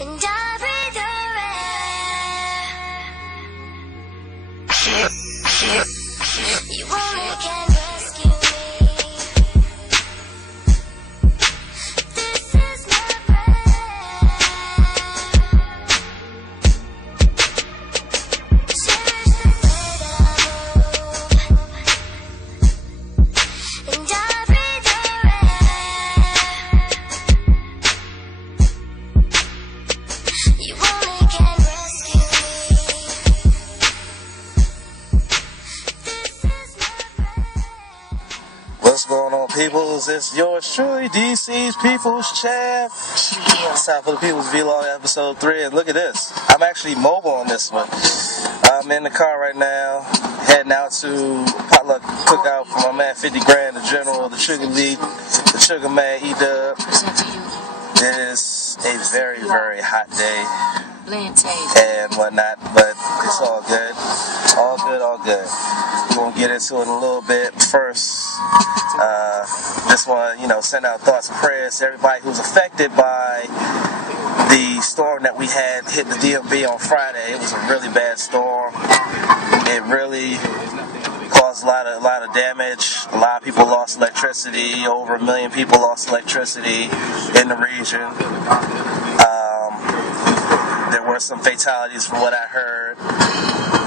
And I breathe your air. You only can rescue me. This is my prayer. Cherish the way that I move. And I breathe your air. You only can rescue me. What's going on, peoples? It's yours truly, DC's People's Champ. It's time for the People's Vlog episode 3, and look at this. I'm actually mobile on this one. I'm in the car right now, heading out to potluck cookout for my man 50 Grand, the general of the Sugar League, the Sugar Man E-Dub. It is a very, very hot day and whatnot, but it's all good. All good, all good. We're going to get into it in a little bit. First, just want to, send out thoughts and prayers to everybody who's affected by the storm that we had hit the DMV on Friday. It was a really bad storm. It really caused a lot of damage. A lot of people lost electricity. Over 1 million people lost electricity in the region. There were some fatalities from what I heard.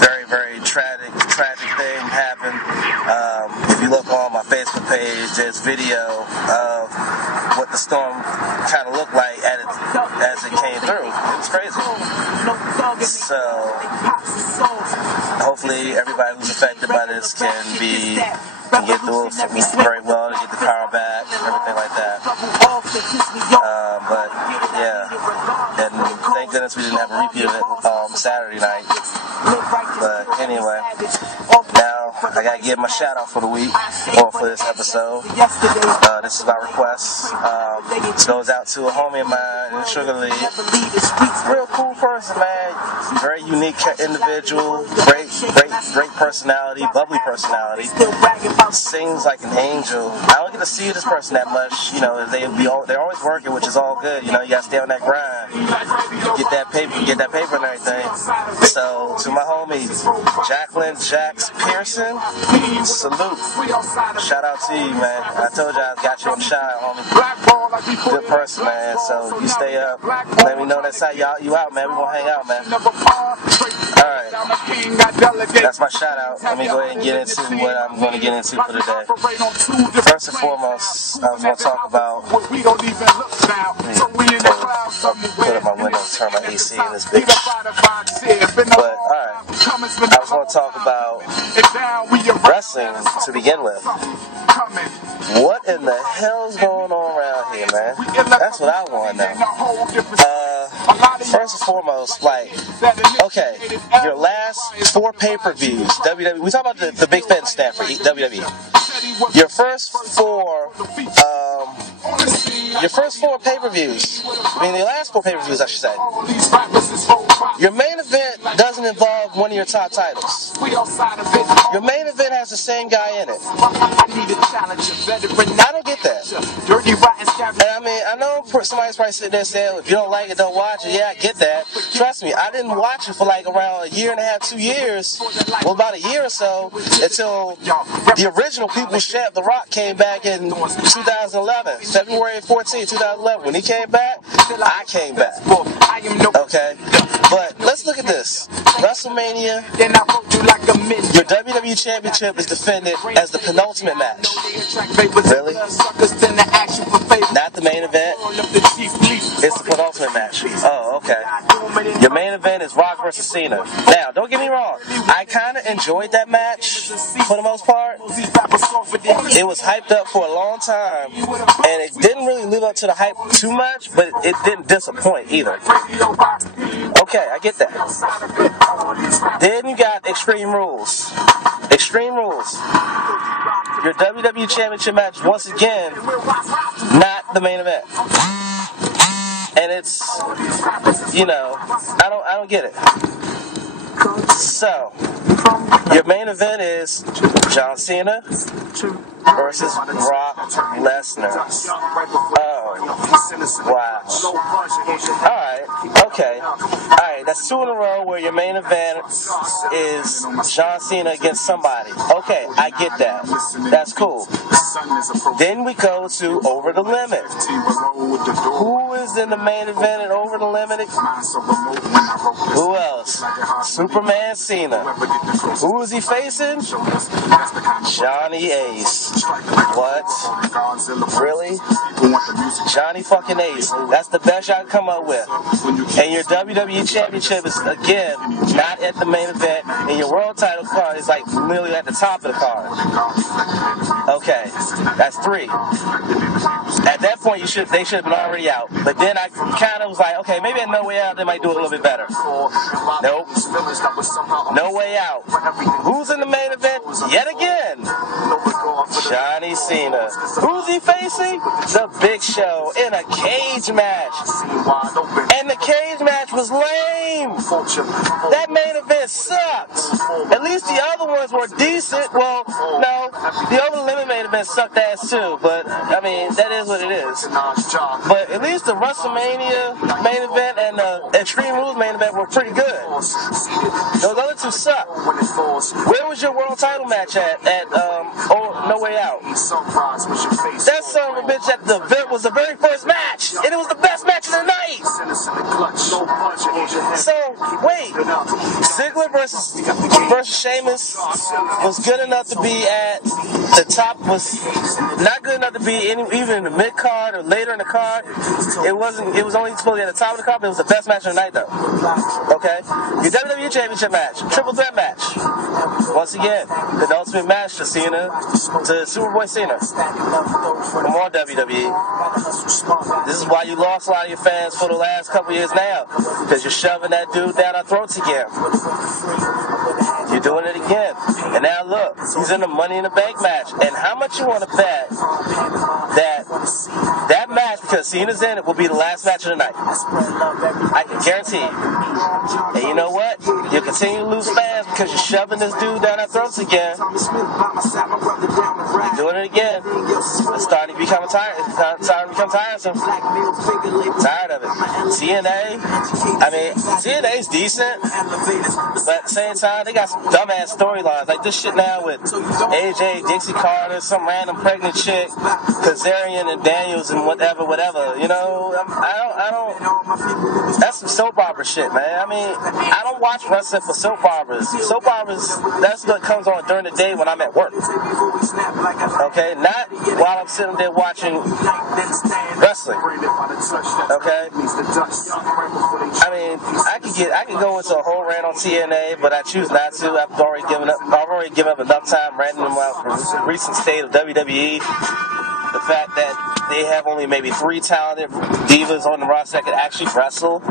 Very, very tragic thing happened. If you look on my Facebook page, there's video of what the storm kind of looked like as it came through. It was crazy. So hopefully everybody who's affected by this can get through it very well, to get the power back, everything like that. But yeah, and thank goodness we didn't have a repeat of it Saturday night. But anyway, now I gotta give my shout out for the week, or for this episode. This is my request. It goes out to a homie of mine in the Sugar League. Real cool person, man. Very unique individual. Great personality, bubbly personality. Sings like an angel. I don't get to see this person that much. They're always working, which is all good. You gotta stay on that grind. Get that paper and everything. So to my homie Jacqueline Jax Pearson, salute. Shout out to you, man. I told you I got you on the shine, homie. Good person, man. So you stay up. Let me know next time you out, man. We gonna hang out, man. Alright. That's my shout out. Let me go ahead and get into what I'm going to get into for today. First and foremost, I was going to talk about. Put up my window and turn my AC in this bitch. But alright. I was going to talk about wrestling to begin with. What in the hell's going on around here, man? That's what I want to know. First and foremost, okay, your last 4 pay-per-views, WWE, we talk about the big fat staff for WWE. Your first 4 pay-per-views, your last 4 pay-per-views, I should say. Your main event doesn't involve one of your top titles. Your main event has the same guy in it. I don't get that. And I know somebody's probably sitting there saying, if you don't like it, don't watch it. Yeah, I get that. Trust me, I didn't watch it for around 1.5 years, 2 years. Well, about a year or so, until the original People's Champ, The Rock, came back in 2011, February 14, 2011. When he came back, I came back. Okay? But let's look at this. WrestleMania, your WWE Championship is defended as the penultimate match. Really? Not the main event? It's the penultimate match. Oh, okay. Your main event is Rock versus Cena. Now, don't get me wrong. I kind of enjoyed that match for the most part. It was hyped up for a long time, and it didn't really live up to the hype too much, but it didn't disappoint either. Okay, I get that. Then you got Extreme Rules. Extreme Rules. Your WWE Championship match, once again, not the main event. And it's, I don't get it. So, Your main event is John Cena versus Brock Lesnar. Oh, wow. Alright, okay. Alright, that's 2 in a row where your main event is John Cena against somebody. Okay, I get that. That's cool. Then we go to Over the Limit. Who is in the main event at Over the Limit? Who else? Superman Cena. Who is he facing? Johnny Ace. What? Really? Johnny fucking Ace. That's the best y'all can come up with. And your WWE Championship is, again, not at the main event. And your world title card is like literally at the top of the card. Okay, that's 3. At that point, they should have been already out. But then I kind of was like, okay, maybe at No Way Out they might do it a little bit better. Nope. No Way Out. Who's in the main event yet again? Johnny Cena. Who's he facing? The Big Show in a cage match. And the cage match was lame. That main event sucked. At least the other ones were decent. Well, no, the Over the Limit main event sucked ass too. But, I mean, that is what it is. But at least the WrestleMania main event and the Extreme Rules main event were pretty good. Those other two suck. Where was your world title match at No Way Out? That son of a bitch was the very first match, and it was the best match of the night. So wait, Ziggler versus Sheamus was good enough to be at the top. Was not good enough to be even in the mid card or later in the card. It wasn't. It was only supposed to be at the top of the card. But it was the best match of the night, though. Okay, your WWE Championship match, triple threat match. Once again, the ultimate match to Cena, to Superboy Cena. Come on, WWE. This is why you lost a lot of your fans for the last couple years now, because you're shoving that dude down our throats again. You're doing it again. And now look, he's in the Money in the Bank match. And how much you want to bet that match, because Cena's in it, will be the last match of the night? I can guarantee you. And you know what? You'll continue to lose fans because you're shoving this dude down our throats again. You're doing it again. It's starting to become tiresome. Tired of it. TNA's decent, but at the same time, they got some dumbass storylines. Like this shit now with AJ, Dixie Carter, some random pregnant chick, Kazarian and Daniels and whatever. You know, I don't. That's some soap opera shit, man. I mean, I don't watch wrestling for soap operas. Soap operas, that's what comes on during the day when I'm at work. Okay, not while I'm sitting there watching wrestling. Okay, I mean, I could go into a whole rant on TNA, but I choose not to. I've already given up enough time ranting about the recent state of WWE. The fact that they have only maybe 3 talented divas on the roster that could actually wrestle.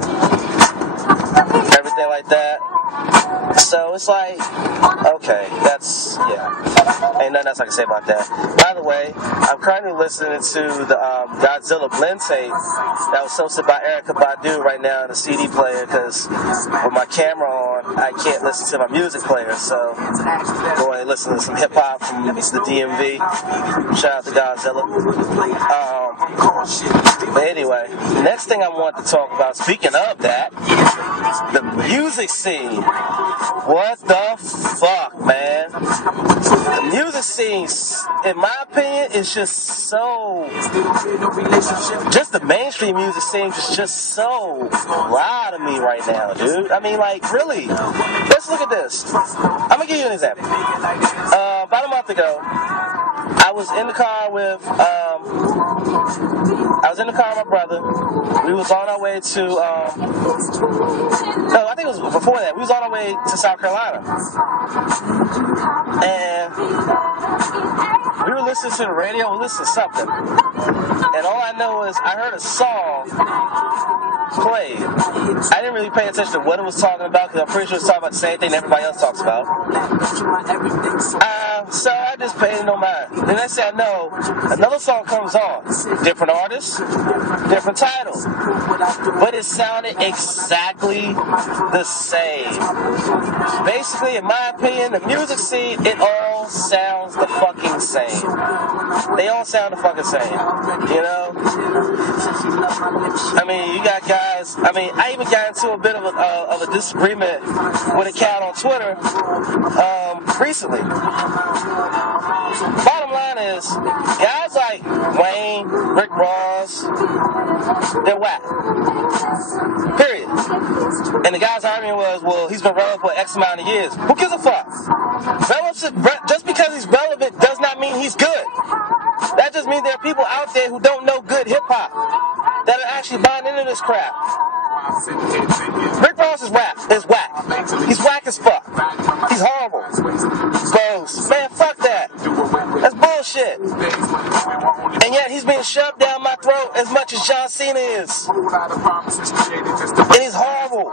Everything like that. So it's like, okay, ain't nothing else I can say about that. By the way, I'm currently listening to the Godzilla blend tape that was hosted by Erykah Badu right now in the CD player, because with my camera on, I can't listen to my music player, so go ahead and listen to some hip hop from the DMV. Shout out to Godzilla. But anyway, the next thing I want to talk about, speaking of that, the music scene. What the fuck, man? The music scene, in my opinion, is just so... Just the mainstream music scene is just so raw to me right now, dude. I mean, like, really. Let's look at this. I'm gonna give you an example. About a month ago, I was in the car with my brother. We was on our way to, no, I think it was before that. We was on our way to South Carolina. And we were listening to the radio, we listened to something. And all I know is I heard a song played. I didn't really pay attention to what it was talking about, because I'm pretty sure it's talking about the same thing everybody else talks about. So I just paid no mind. The next thing I know, another song comes on. Different artists, different titles. But it sounded exactly the same. Basically, in my opinion, the music scene, it all sounds the fucking same. They all sound the fucking same. You know? I mean, you got guys, I even got into a bit of a disagreement with a cat on Twitter recently. Bottom line is, guys like Wayne, Rick Ross, they're whack. Period. And the guy's argument was, well, he's been relevant for X amount of years. Who gives a fuck? Just because he's relevant does not mean he's good. That just means there are people out there who don't know good hip-hop that are actually buying into this crap. Rick Ross is whack. He's whack as fuck. He's horrible. Gross. Man, fuck that. That's bullshit. And yet he's being shoved down my throat as much as John Cena is. And he's horrible.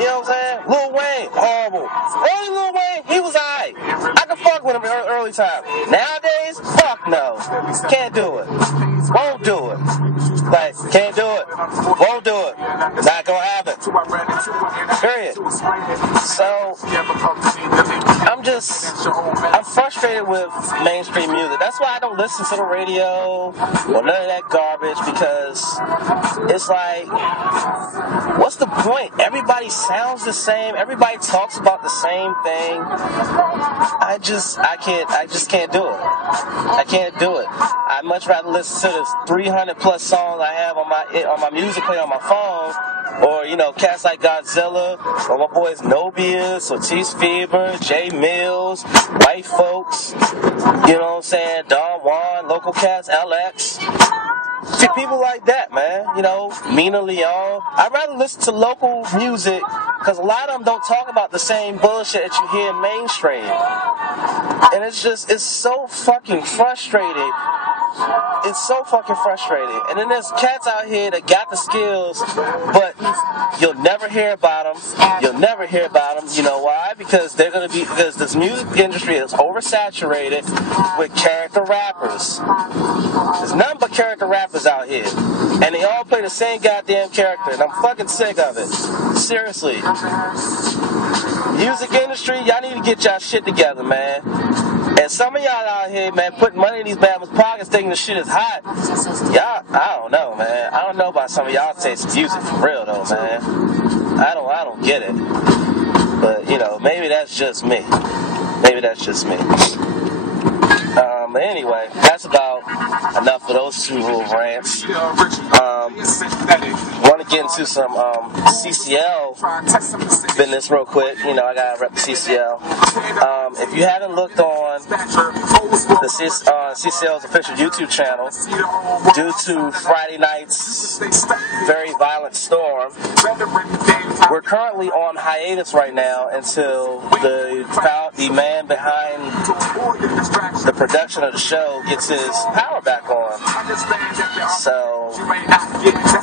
You know what I'm saying? Lil Wayne, horrible. Early Lil Wayne, he was alright. I can fuck with him early time. Nowadays, fuck no. Can't do it. Won't do it. Like, can't do it. Won't do it. Not gonna happen. Period. So, I'm frustrated with mainstream music. That's why I don't listen to the radio or none of that garbage, because it's like, what's the point? Everybody sounds the same. Everybody talks about the same thing. I just can't do it. I can't do it. I'd much rather listen to the 300 plus songs I have on my music player on my phone, or, you know, cats like Godzilla, or my boys Nobius, Otis Fever, Jay Mills, White Folks, you know what I'm saying, Don Juan, Local Cats, LX. See, people like that, man. You know, Mina Leon. I'd rather listen to local music, because a lot of them don't talk about the same bullshit that you hear in mainstream. And it's so fucking frustrating. It's so fucking frustrating. And then there's cats out here that got the skills, but you'll never hear about them. You'll never hear about them. You know why? Because because this music industry is oversaturated with character rappers. There's nothing but character rappers out here. And they all play the same goddamn character. And I'm fucking sick of it. Seriously. Music industry, y'all need to get y'all shit together, man. And some of y'all out here, man, putting money in these bammers' pockets thinking the shit is hot. Y'all, I don't know, man. I don't know about some of y'all taste of music for real, though, man. I don't get it. But, you know, maybe that's just me. Maybe that's just me. But anyway, that's about enough of those two little rants. Want to get into some CCL business real quick. You know, I gotta rep the CCL. If you haven't looked on the CCL's official YouTube channel, due to Friday night's very violent storm, we're currently on hiatus right now until the man behind the production of the show gets his power back on. So,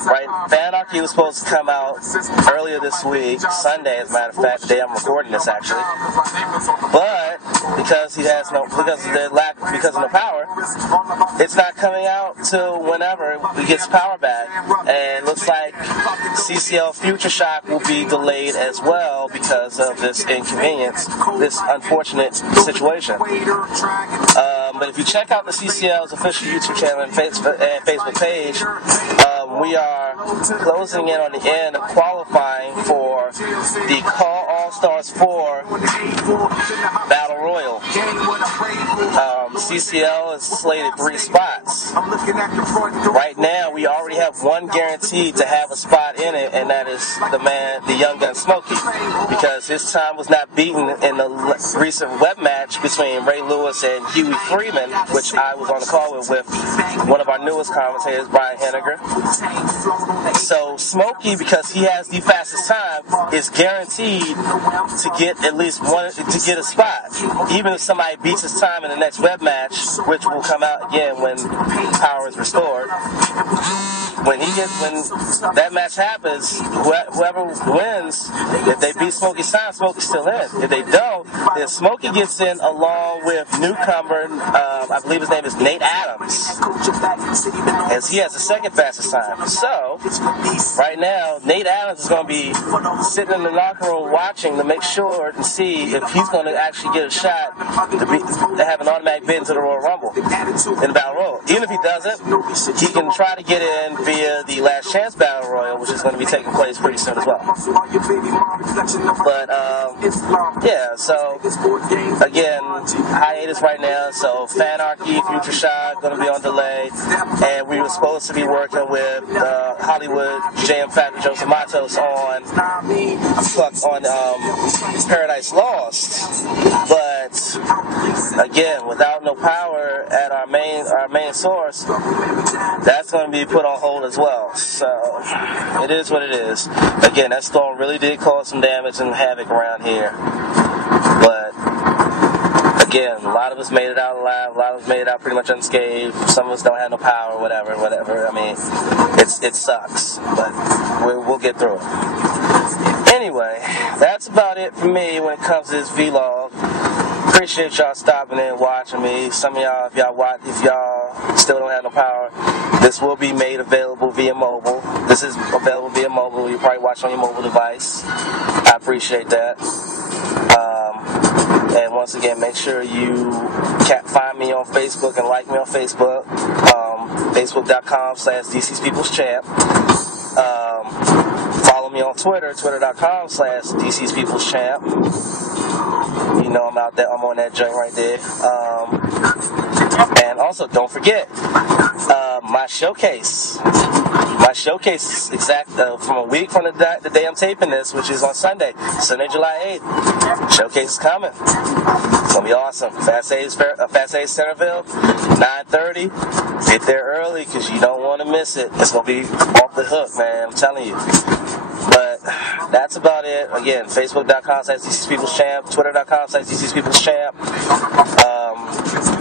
right, Anarchy was supposed to come out earlier this week, Sunday, as a matter of fact, the day I'm recording this actually. But because because of no power, it's not coming out till whenever he gets power back. And looks like CCL Future Shock will be delayed as well because of this inconvenience, this unfortunate situation. But if you check out the CCL's official YouTube channel and Facebook page, we are closing in on the end of qualifying for the CAW All-Stars 4 Battle Royal. CCL is slated 3 spots. Right now, we already have one guaranteed to have a spot in it, and that is the young gun Smokey, because his time was not beaten in the recent web match between Ray Lewis and Huey Freeman, which I was on the call with one of our newest commentators, Brian Henniger. So Smokey, because he has the fastest time, is guaranteed to get at least to get a spot, even if somebody beats his time in the next web match, which will come out again when power is restored. when that match happens, whoever wins, if they beat Smokey Sign, Smokey's still in. If they don't, then Smokey gets in along with newcomer, I believe his name is Nate Adams, as he has the second fastest time. So, right now, Nate Adams is going to be sitting in the locker room watching to make sure and see if he's going to actually get a shot to have an automatic bid into the Royal Rumble in the Battle Royal. Even if he doesn't, he can try to get in via the Last Chance Battle Royal, which is going to be taking place pretty soon as well. But, yeah, so, again, hiatus right now, so Fanarchy, Future Shot, going to be on delay, and we were supposed to be working with Hollywood JM Factor Joseph Matos on Paradise Lost, but again, without no power at our main source, that's going to be put on hold as well. So it is what it is. Again, that storm really did cause some damage and havoc around here, but again, a lot of us made it out alive. A lot of us made it out pretty much unscathed. Some of us don't have no power, whatever. I mean, it sucks, but we'll get through it. Anyway, that's about it for me when it comes to this vlog. Appreciate y'all stopping in and watching me. Some of y'all, if y'all still don't have no power, this will be made available via mobile. This is available via mobile. You probably watch on your mobile device. I appreciate that. And once again, make sure you find me on Facebook and like me on Facebook. Facebook.com/DCsPeoplesChamp. Follow me on Twitter, Twitter.com/DCsPeoplesChamp. You know I'm out there. I'm on that joint right there. And also, don't forget my showcase. My showcase is from a week from the day I'm taping this, which is on Sunday, July 8th. Showcase is coming. It's gonna be awesome. Fast A's Centerville, 9:30. Get there early because you don't want to miss it. It's gonna be off the hook, man. I'm telling you. But that's about it. Again, Facebook.com/DCsPeoplesChamp, Twitter.com/DCsPeoplesChamp.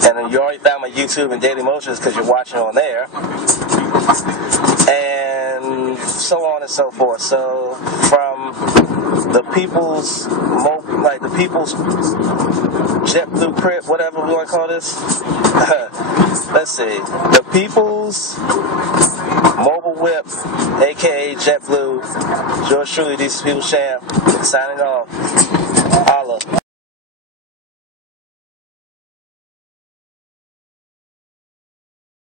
And then you already found my YouTube and Daily Motions because you're watching on there. And so on and so forth. So from the people's JetBlue Crip, whatever we want to call this. Let's see. The People's Mobile Whip, aka JetBlue. Yours truly, DCsPeoplesChamp. Signing off. Holla.